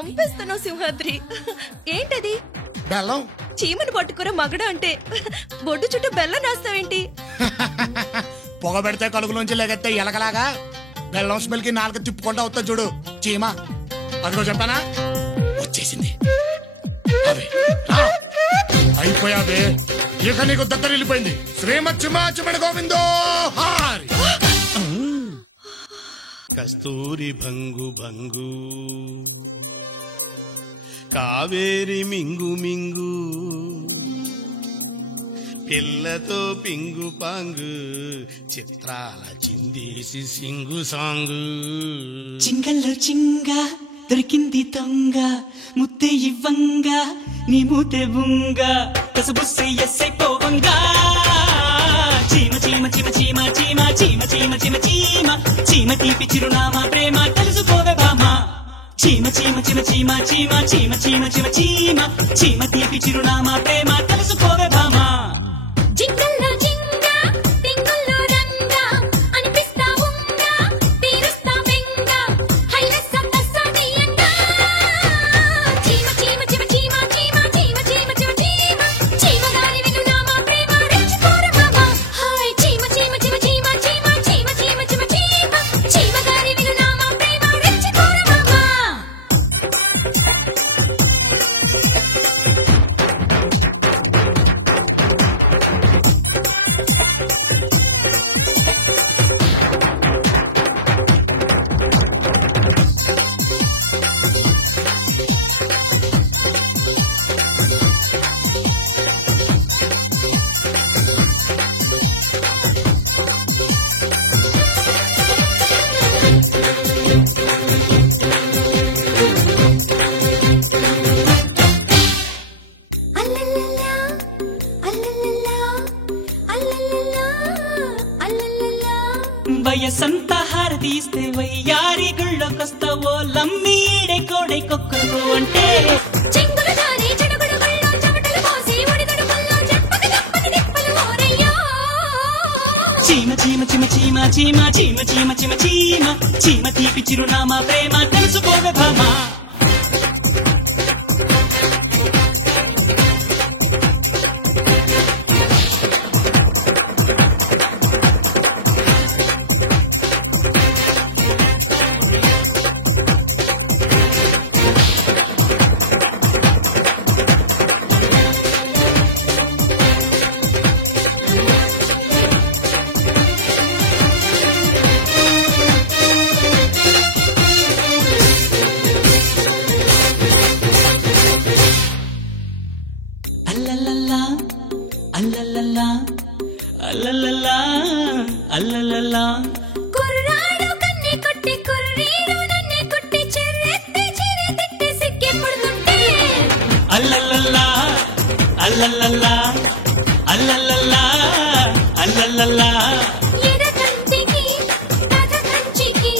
చంపేస్తున్నావు సింహాద్రి. ఏంటది? బెల్లం. చీమను పట్టుకురా మగడ అంటే బొడ్డు చుట్టూ బెల్లం రాస్తావేంటి? పొగ పెడితే కలుగులోంచి లెగెత్తే ఎలకలాగా బెల్లం స్మెల్ కి నాలుగు తిప్పుకుంటా వస్తా చూడు చీమ. అదిగో చెప్పానా, వచ్చేసింది. అయిపోయావే, ఇక నీకు దగ్గర వెళ్ళిపోయింది. శ్రీమత్ చిమాచిమణ గోవిందో హారి. కస్తూరి భంగు భంగు కావేరి మింగు మింగు పిల్లతో పింగు పాంగు చిత్రాల చిందేసి సింగు సాంగు. చింగల్లో చింగ దొరికింది దొంగ ముద్దే ఇవ్వంగా నీ మూతే బుంగ కసబుస్సే ఎస్సై పోవంగా. చీమ చీమ చీమ చీమ చీమ చీమ చీమ చీమ చీమ చీమ తీపి చిరునామా ప్రేమ తెలుసుకోవే భామా. చీమ చీమ చీమ చీమ చీమ చీమ చీమ చీమ చీమ చీమ తీపి చిరునామా ప్రేమ తెలుసుకోవే భామా. జింగల్లో జింగ టింగుల్లో రంగ అనిపిస్తా ఉంగ తీరుస్తా వెంగ హైరస్సం దస్సా తీయంగా. చీమ చీమ చీమ చీమ చీమ చీమ చీమ చీమ చీమ చీమ గారి వినునామా ప్రేమ రెచ్చిపోర మామ. హాయ్ చీమ చీమ చీమ చీమ చీమ చీమ చీమ చీమ చీమ చీమ గారి వినునామా ప్రేమ రెచ్చిపోర మామ. అల్లల్లలా అల్లల్లలా అల్లల్లలా అల్లల్లలా. వయసంతా హారదీస్తే వయ్యారి గుళ్ళకొస్తావో లమ్మి ఈడే కోడై కొక్కరు అంటే. చెంగులు జారి చెడుగుడు గుళ్ళో చెమటలు పోసి ఒడిగడు గుళ్ళో చెప్పక తప్పని తిప్పలు ఓరయ్యో. చీమ చీమ చీమ చీమ చీమ చీమ చీమ చీమ చీమ చీమ తీపి చిరునామా ప్రేమ తెలుసుకోవే భామా. అల్లల్లలా అల్లల్లలా అల్లల్లలా అల్లల్లలా. కుర్రాడు కన్నే కొట్టి కుర్రీడు నన్నే కొట్టి చెర్రెత్తి చిరే తిట్టి సిక్కి పుడుతుంటే. అల్లల్లలా అల్లల్లలా అల్లల్లలా అల్లల్లలా. ఎద కంటికి కథ కంచికి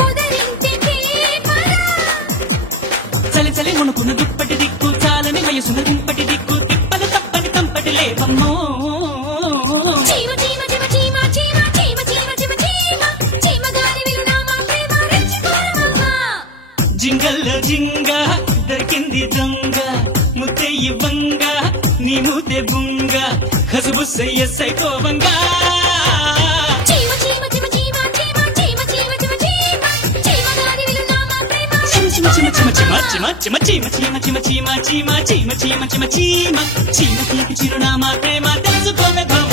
పొదరింటికి పరా. చలి చలి మునుకున్న దుప్పటి దిక్కు చాలని వయసున దింపటి దిక్కు తిప్పలు తప్పని తంపటి లేపమ్మో. చీమ చీమ చీమ చీమ చీమ చీమ చీమ చీమ చీమ చీమ గారి వినునామా ప్రేమ రెచ్చిపోర మామ. జింగల్లో జింగ దొరికింది దొంగ ముద్దే ఇవ్వంగ నీ మూతే బుంగ కసుబుస్సే ఎస్సై కోవంగా. చీమ చీమ చీమ చీమ చీమ చీమ చీమ చీమ చీమ చీమ గారి వినునామా ప్రేమ చిమ చిమ చిమ చిమ చిమ చిమ చీమ చీమ చీమ చీమ చీమ చీమ చీమ చీమ చీమ చీమ తీపి చిరునామా ప్రేమ తెలుసుకోవే భామ.